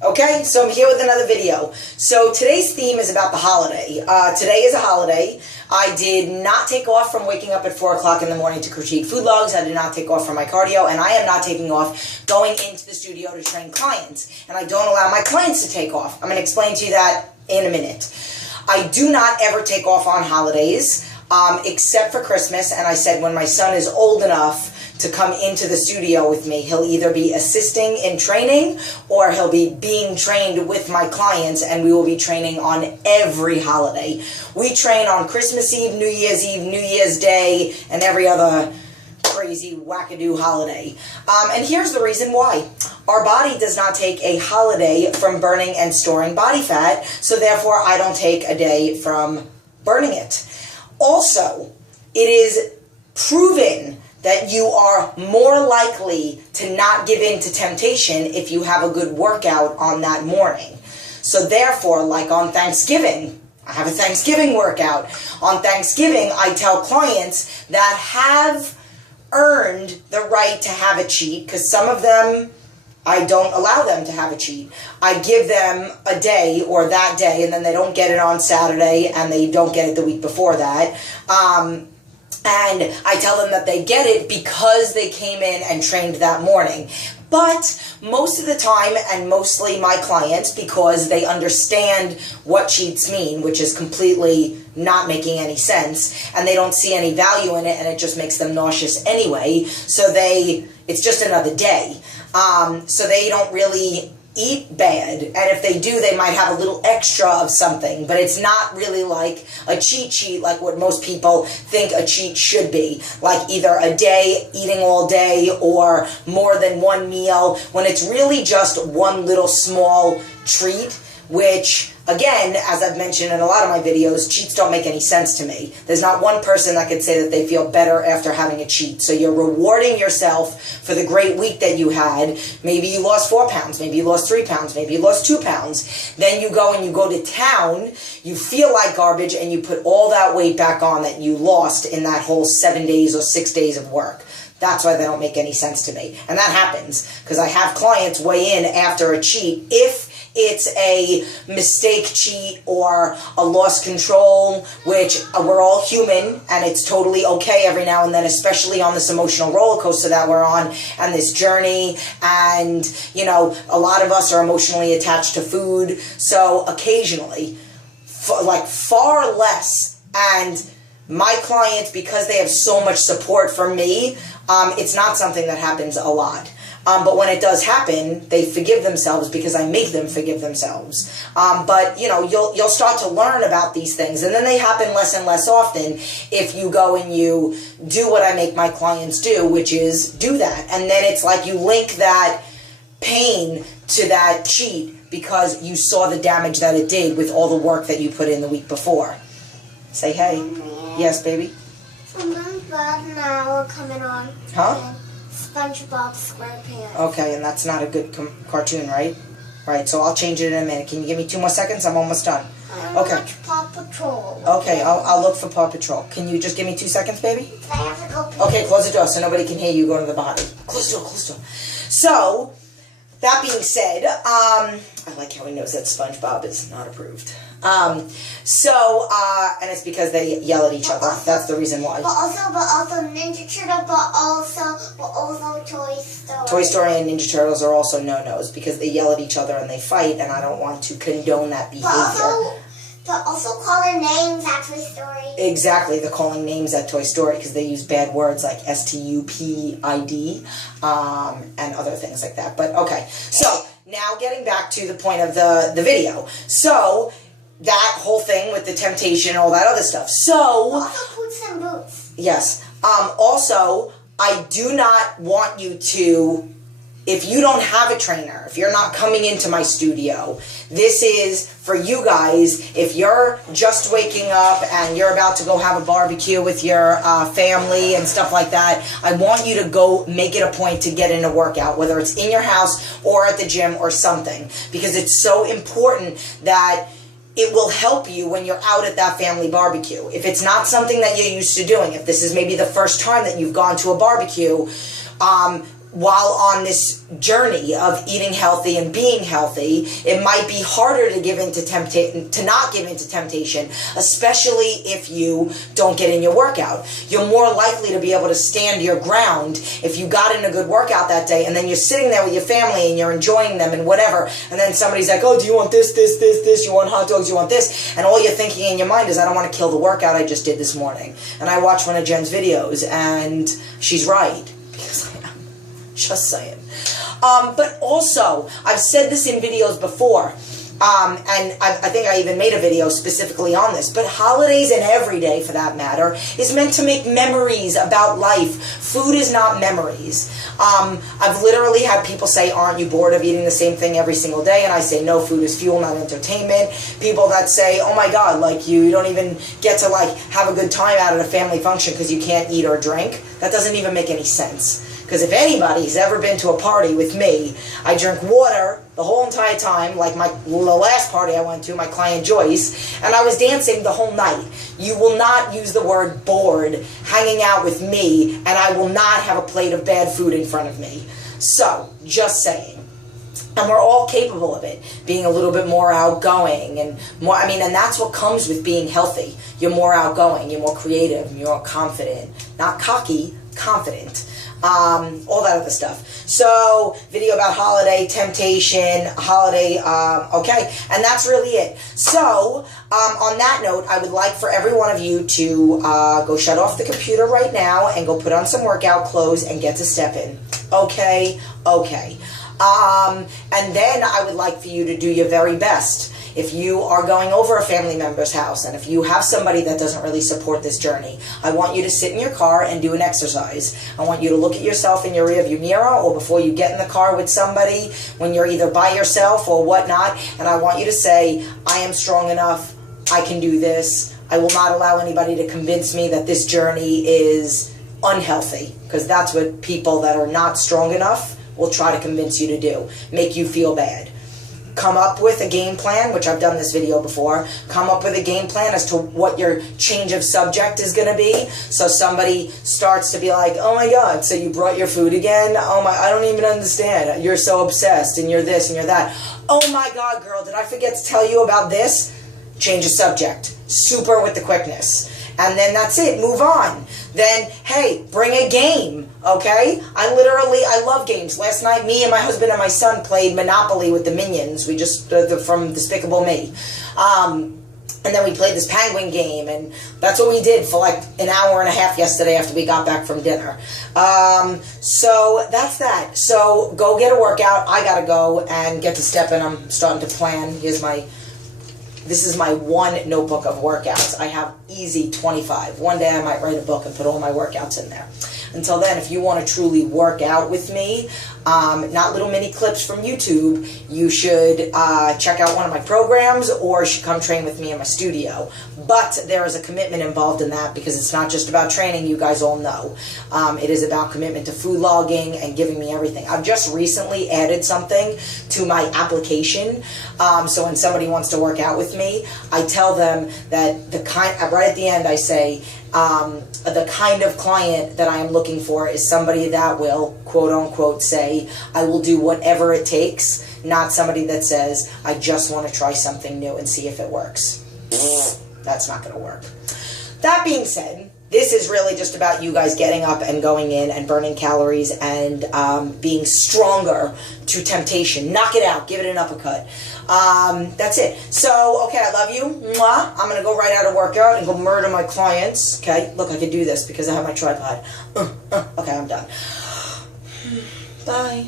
Okay, so I'm here with another video. So today's theme is about the holiday. Today is a holiday. I did not take off from waking up at 4 o'clock in the morning to critique food logs. I did not take off from my cardio, and I am not taking off going into the studio to train clients. And I don't allow my clients to take off. I'm going to explain to you that in a minute. I do not ever take off on holidays, except for Christmas, and I said when my son is old enough to come into the studio with me, he'll either be assisting in training or he'll be being trained with my clients, and we will be training on every holiday. We train on Christmas Eve, New Year's Day, and every other crazy wackadoo holiday. And here's the reason why. Our body does not take a holiday from burning and storing body fat, so therefore I don't take a day from burning it. Also, it is proven that you are more likely to not give in to temptation if you have a good workout on that morning. So therefore, like on Thanksgiving, I have a Thanksgiving workout. On Thanksgiving, I tell clients that have earned the right to have a cheat, because some of them, I don't allow them to have a cheat. I give them a day or that day, and then they don't get it on Saturday, and they don't get it the week before that. And I tell them that they get it because they came in and trained that morning. But most of the time, and mostly my clients, because they understand what cheats mean, which is completely not making any sense, and they don't see any value in it, and it just makes them nauseous anyway, so it's just another day. So they don't really eat bad, and if they do, they might have a little extra of something, but it's not really like a cheat sheet like what most people think a cheat should be, like either a day, eating all day, or more than one meal, when it's really just one little small treat, which, again, as I've mentioned in a lot of my videos, cheats don't make any sense to me. There's not one person that could say that they feel better after having a cheat. So you're rewarding yourself for the great week that you had. Maybe you lost 4 pounds, maybe you lost 3 pounds, maybe you lost 2 pounds. Then you go and you go to town, you feel like garbage, and you put all that weight back on that you lost in that whole 7 days or 6 days of work. That's why they don't make any sense to me. And that happens because I have clients weigh in after a cheat if it's a mistake cheat or a lost control, which we're all human, and it's totally okay every now and then, especially on this emotional roller coaster that we're on and this journey. And, you know, a lot of us are emotionally attached to food, so occasionally, like far less. And my clients, because they have so much support from me, it's not something that happens a lot. But when it does happen, they forgive themselves because I make them forgive themselves. But, you know, you'll start to learn about these things, and then they happen less and less often if you go and you do what I make my clients do, which is do that. And then it's like you link that pain to that cheat because you saw the damage that it did with all the work that you put in the week before. Say hey. Yes, baby? Someone's bad now coming on. Huh? SpongeBob SquarePants. Okay, and that's not a good cartoon, right? Right, so I'll change it in a minute. Can you give me 2 more seconds? I'm almost done. Okay. Watch Paw Patrol. Okay, I'll look for Paw Patrol. Can you just give me 2 seconds, baby? I have to go pee. Okay, close the door so nobody can hear you go to the bottom. Close the door, close the door. So, that being said, I like how he knows that SpongeBob is not approved. And it's because they yell at each other. That's the reason why. But also Ninja Turtle, but also Toy Story. Toy Story and Ninja Turtles are also no-nos because they yell at each other and they fight, and I don't want to condone that behavior. But also calling names at Toy Story. Exactly, they're calling names at Toy Story because they use bad words like S-T-U-P-I-D, and other things like that. But okay, so now getting back to the point of the video. So that whole thing with the temptation and all that other stuff. So also boots and boots. Yes. Also, I do not want you to, if you don't have a trainer, if you're not coming into my studio, this is for you guys. If you're just waking up and you're about to go have a barbecue with your family and stuff like that, I want you to go make it a point to get in a workout, whether it's in your house or at the gym or something, because it's so important that it will help you when you're out at that family barbecue. If it's not something that you're used to doing, if this is maybe the first time that you've gone to a barbecue, while on this journey of eating healthy and being healthy, it might be harder to give into to not give into temptation, especially if you don't get in your workout. You're more likely to be able to stand your ground if you got in a good workout that day, and then you're sitting there with your family and you're enjoying them and whatever, and then somebody's like, oh, do you want this, you want hot dogs, you want this, and all you're thinking in your mind is, I don't want to kill the workout I just did this morning. And I watched one of Jen's videos, and she's right, because I am. Just saying. But also, I've said this in videos before, and I think I even made a video specifically on this, but holidays and every day, for that matter, is meant to make memories about life. Food is not memories. I've literally had people say, aren't you bored of eating the same thing every single day? And I say, no, food is fuel, not entertainment. People that say, oh my God, like you don't even get to like have a good time out at a family function because you can't eat or drink. That doesn't even make any sense. Because if anybody's ever been to a party with me, I drink water the whole entire time, like the last party I went to, my client Joyce, and I was dancing the whole night. You will not use the word bored hanging out with me, and I will not have a plate of bad food in front of me. So, just saying. And we're all capable of it, being a little bit more outgoing and more, and that's what comes with being healthy. You're more outgoing, you're more creative, you're more confident. Not cocky, confident. All that other stuff. So, video about holiday, temptation, holiday, okay, and that's really it. So, on that note, I would like for every one of you to go shut off the computer right now and go put on some workout clothes and get to step in. Okay? Okay. And then I would like for you to do your very best. If you are going over a family member's house and if you have somebody that doesn't really support this journey, I want you to sit in your car and do an exercise. I want you to look at yourself in your rearview mirror or before you get in the car with somebody when you're either by yourself or whatnot, and I want you to say, I am strong enough, I can do this. I will not allow anybody to convince me that this journey is unhealthy, because that's what people that are not strong enough will try to convince you to do, make you feel bad. Come up with a game plan, which I've done this video before. Come up with a game plan as to what your change of subject is going to be. So somebody starts to be like, oh my God, so you brought your food again? Oh my, I don't even understand. You're so obsessed and you're this and you're that. Oh my God, girl, did I forget to tell you about this? Change of subject. Super with the quickness. And then that's it, move on. Then, hey, bring a game, okay? I love games. Last night, me and my husband and my son played Monopoly with the Minions. We just, from Despicable Me. And then we played this penguin game, and that's what we did for like an hour and a half yesterday after we got back from dinner. So that's that. So go get a workout. I gotta go and get to step in. I'm starting to plan. This is my one notebook of workouts. I have easy 25. One day I might write a book and put all my workouts in there. Until then, if you want to truly work out with me, not little mini clips from YouTube, you should check out one of my programs, or you should come train with me in my studio. But there is a commitment involved in that, because it's not just about training, you guys all know. It is about commitment to food logging and giving me everything. I've just recently added something to my application. So when somebody wants to work out with me, I tell them that right at the end I say, the kind of client that I am looking for is somebody that will, quote unquote, say, I will do whatever it takes, not somebody that says, I just want to try something new and see if it works. That's not going to work. That being said, this is really just about you guys getting up and going in and burning calories and being stronger to temptation. Knock it out. Give it an uppercut. That's it. So, okay, I love you. Mwah. I'm going to go right out of workout and go murder my clients. Okay, look, I can do this because I have my tripod. Okay, I'm done. Bye.